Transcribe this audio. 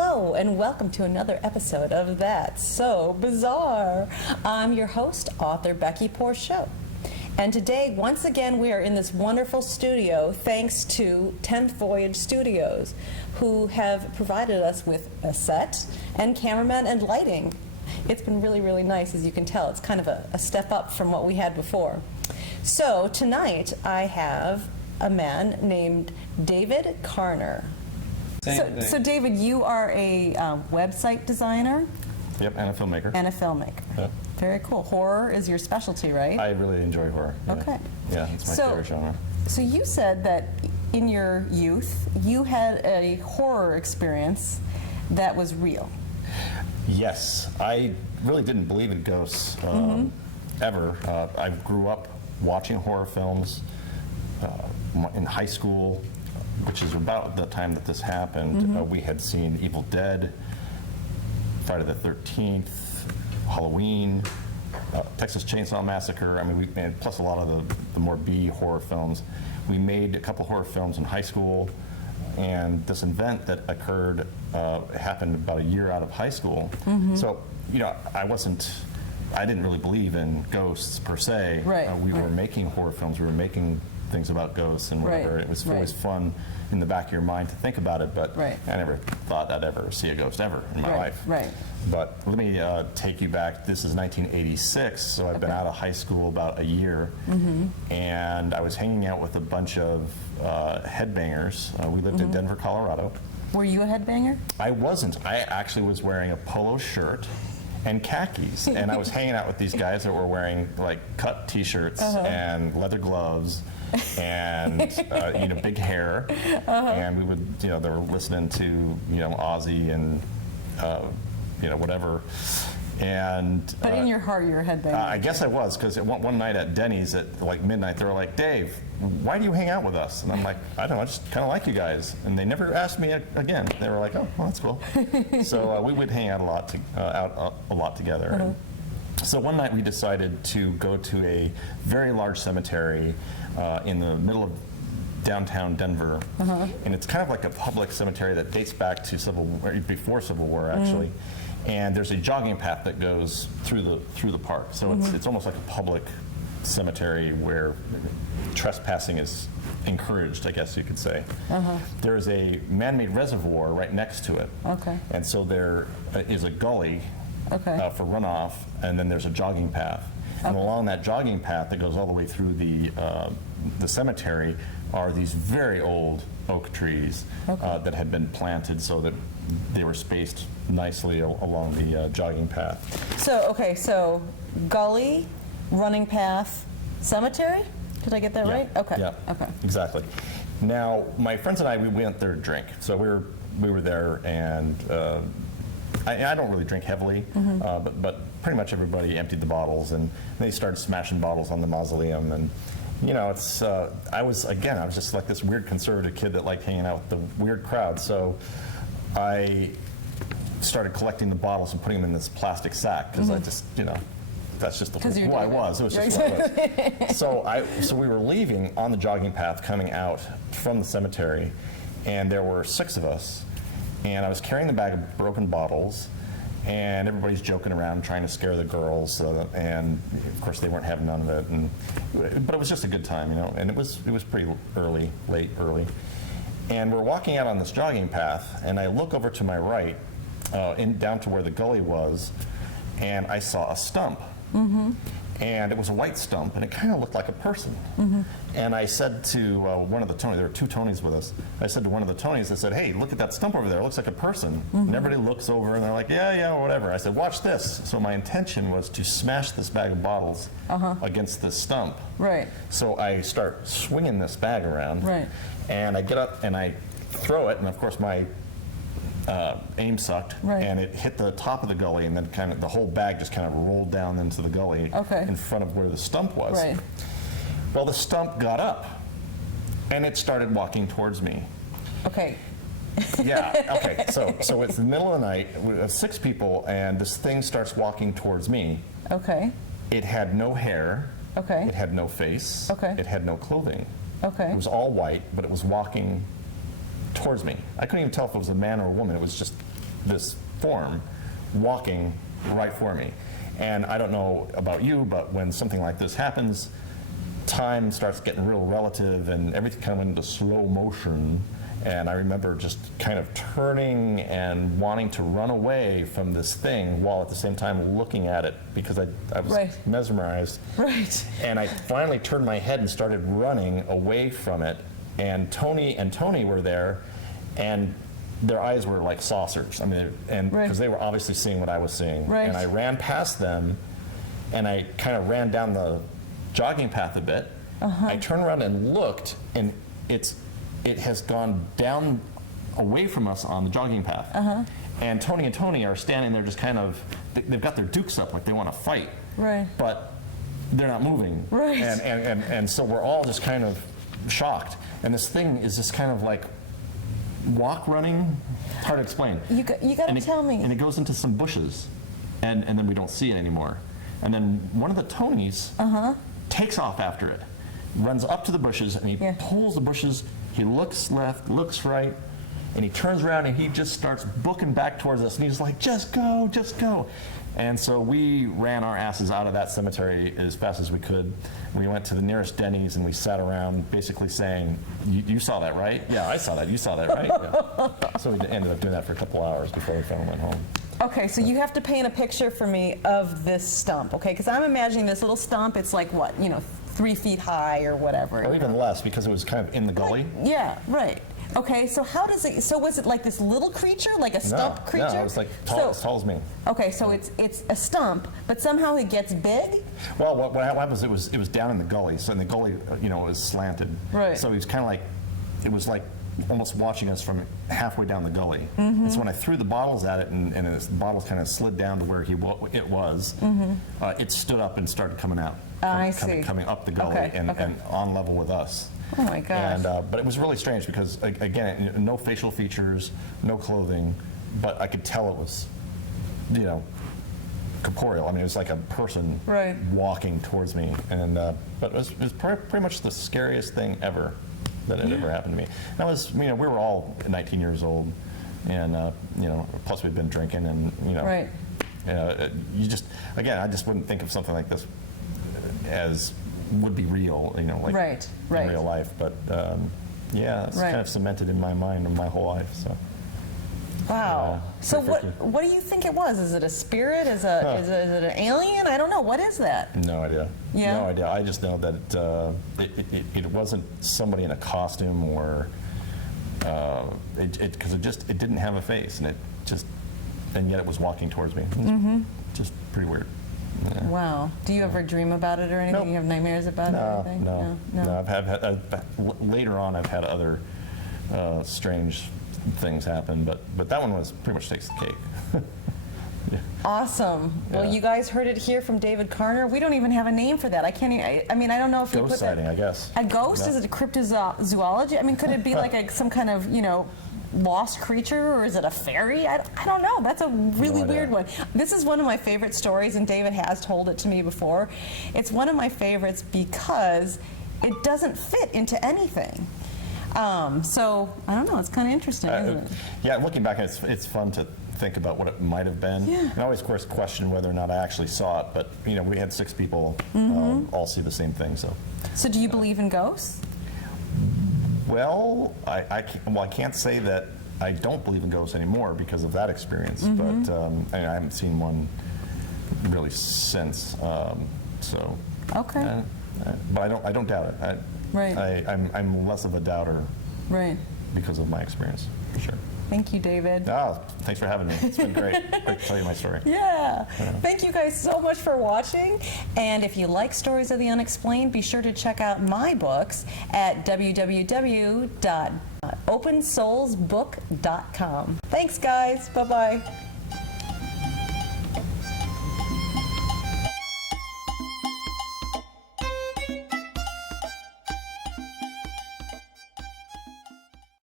Hello, and welcome to another episode of That's So Bizarre. I'm your host, author Becky Porchot. And today, once again, we are in this wonderful studio thanks to 10th Voyage Studios, who have provided us with a set and cameraman and lighting. It's been really, really nice, as you can tell. It's kind of a step up from what we had before. So tonight, I have a man named David Carner. So David, you are a website designer? Yep, and a filmmaker. And a filmmaker. Yep. Very cool. Horror is your specialty, right? I really enjoy horror. Yeah. Okay. Yeah, it's my favorite genre. So you said that in your youth, you had a horror experience that was real. Yes, I really didn't believe in ghosts ever. I grew up watching horror films in high school, which is about the time that this happened. We had seen Evil Dead, Friday the 13th, Halloween, Texas Chainsaw Massacre. I mean, and plus a lot of the more B horror films. We made a couple horror films in high school, and this event that occurred happened about a year out of high school. So, you know, I didn't really believe in ghosts per se. Right. We were making horror films. We were making things about ghosts and whatever. Right. It was always fun in the back of your mind to think about it, but I never thought I'd ever see a ghost ever in my life. Right. But let me take you back. This is 1986, so I've been out of high school about a year, and I was hanging out with a bunch of headbangers. We lived in Denver, Colorado. Were you a headbanger? I wasn't. I actually was wearing a polo shirt and khakis, and I was hanging out with these guys that were wearing like cut T-shirts and leather gloves and big hair, and we would, they were listening to Ozzy and whatever. But in your heart, you're a headbanger. I guess I was, because one night at Denny's at like midnight, they were like, "Dave, why do you hang out with us?" And I'm like, "I don't know, I just kind of like you guys." And they never asked me again. They were like, "Oh, well, that's cool." So we would hang out a lot together. And so one night we decided to go to a very large cemetery in the middle of downtown Denver, and it's kind of like a public cemetery that dates back to before Civil War, actually. And there's a jogging path that goes through the park, so it's almost like a public cemetery where trespassing is encouraged, I guess you could say. There is a man-made reservoir right next to it, and so there is a gully for runoff, and then there's a jogging path. And along that jogging path that goes all the way through the cemetery are these very old oak trees that had been planted so that they were spaced nicely along the jogging path. So gully, running path, cemetery? Did I get that right? Okay. Yeah. Okay. Exactly. Now, my friends and I, we went there to drink. So we were there, and I don't really drink heavily, but pretty much everybody emptied the bottles, and they started smashing bottles on the mausoleum. And it's I was just like this weird conservative kid that liked hanging out with the weird crowd. So I started collecting the bottles and putting them in this plastic sack, because I just, that's just who I was. It was just who I was. So we were leaving on the jogging path coming out from the cemetery, and there were 6 of us, and I was carrying the bag of broken bottles, and everybody's joking around trying to scare the girls, and of course they weren't having none of it, but it was just a good time, and it was pretty late early. And we're walking out on this jogging path, and I look over to my right, down to where the gully was, and I saw a stump. And it was a white stump, and it kind of looked like a person. And I said to one of the Tonys, there were 2 Tonys with us, I said to one of the Tonys, I said, "Hey, look at that stump over there, it looks like a person." And everybody looks over, and they're like, yeah, whatever. I said, "Watch this." So my intention was to smash this bag of bottles against this stump. So I start swinging this bag around, and I get up and I throw it, and of course my aim sucked, and it hit the top of the gully, and then kind of the whole bag just kind of rolled down into the gully in front of where the stump was. Well, the stump got up, and it started walking towards me. So it's the middle of the night, we have 6 people, and this thing starts walking towards me. It had no hair. It had no face. It had no clothing. It was all white, but it was walking towards me. I couldn't even tell if it was a man or a woman. It was just this form walking right for me. And I don't know about you, but when something like this happens, time starts getting real relative and everything kind of went into slow motion. And I remember just kind of turning and wanting to run away from this thing while at the same time looking at it because I was Right. mesmerized. Right. And I finally turned my head and started running away from it. And Tony were there, and their eyes were like saucers. I mean, and Right. because they were obviously seeing what I was seeing. Right. And I ran past them, and I kind of ran down the jogging path a bit. I turned around and looked, and it has gone down away from us on the jogging path. And Tony are standing there just kind of, they've got their dukes up like they want to fight. Right. But they're not moving. Right. And so we're all just kind of shocked. And this thing is just kind of like running, it's hard to explain. You got to tell me. And it goes into some bushes, and then we don't see it anymore. And then one of the Tonys takes off after it, runs up to the bushes, and he pulls the bushes. He looks left, looks right, and he turns around and he just starts booking back towards us. And he's like, just go, just go. And so we ran our asses out of that cemetery as fast as we could. We went to the nearest Denny's and we sat around basically saying, you saw that, right? Yeah, I saw that. You saw that, right? Yeah. So we ended up doing that for a couple hours before we finally went home. Okay, so you have to paint a picture for me of this stump, okay? Because I'm imagining this little stump, it's like what, 3 feet high or whatever. Or even less because it was kind of in the gully. Yeah, right. Okay, so so was it like this little creature, like a stump creature? No, it was like as tall as me. Okay, so it's a stump, but somehow it gets big? Well, what happened was it was down in the gully, so in the gully, it was slanted. Right. So he was kind of like, it was like almost watching us from halfway down the gully. And so when I threw the bottles at it and the bottles kind of slid down to where it was, it stood up and started coming out. I see. Coming up the gully and on level with us. Oh my gosh. And but it was really strange because again, no facial features, no clothing, but I could tell it was, corporeal. I mean, it was like a person walking towards me, and but it was pretty much the scariest thing ever that had ever happened to me. And I was, we were all 19 years old, and plus we'd been drinking, and you just, again, I just wouldn't think of something like this as would be real, like in real life. But it's kind of cemented in my mind and my whole life. So. Wow. So what do you think it was? Is it a spirit? Is it an alien? I don't know. What is that? No idea. Yeah? No idea. I just know that it wasn't somebody in a costume or because it didn't have a face, and yet it was walking towards me. It was just pretty weird. Yeah. Wow. Do you ever dream about it or anything? Nope. You have nightmares about it or anything? No. I've had later on. I've had other strange things happen, but that one was pretty much takes the cake. Yeah. Awesome. Well, you guys heard it here from David Carner. We don't even have a name for that. I can't. I mean, I don't know if you Ghost put sighting, that. I guess. A ghost? Yeah. Is it a cryptozoology? I mean, could it be like some kind of lost creature, or is it a fairy? I don't know. That's a really weird one. This is one of my favorite stories, and David has told it to me before. It's one of my favorites because it doesn't fit into anything. So I don't know. It's kind of interesting, isn't it? Yeah, looking back, it's fun to think about what it might have been. Yeah. And I always, of course, question whether or not I actually saw it. But we had 6 people all see the same thing. So do you believe in ghosts? Well, I can't say that I don't believe in ghosts anymore because of that experience. But I haven't seen one really since. Okay. But I don't doubt it. I'm less of a doubter. Right. Because of my experience, for sure. Thank you, David. Oh, thanks for having me. It's been great. Great to tell you my story. Yeah. Thank you guys so much for watching. And if you like Stories of the Unexplained, be sure to check out my books at www.opensoulsbook.com. Thanks, guys. Bye-bye.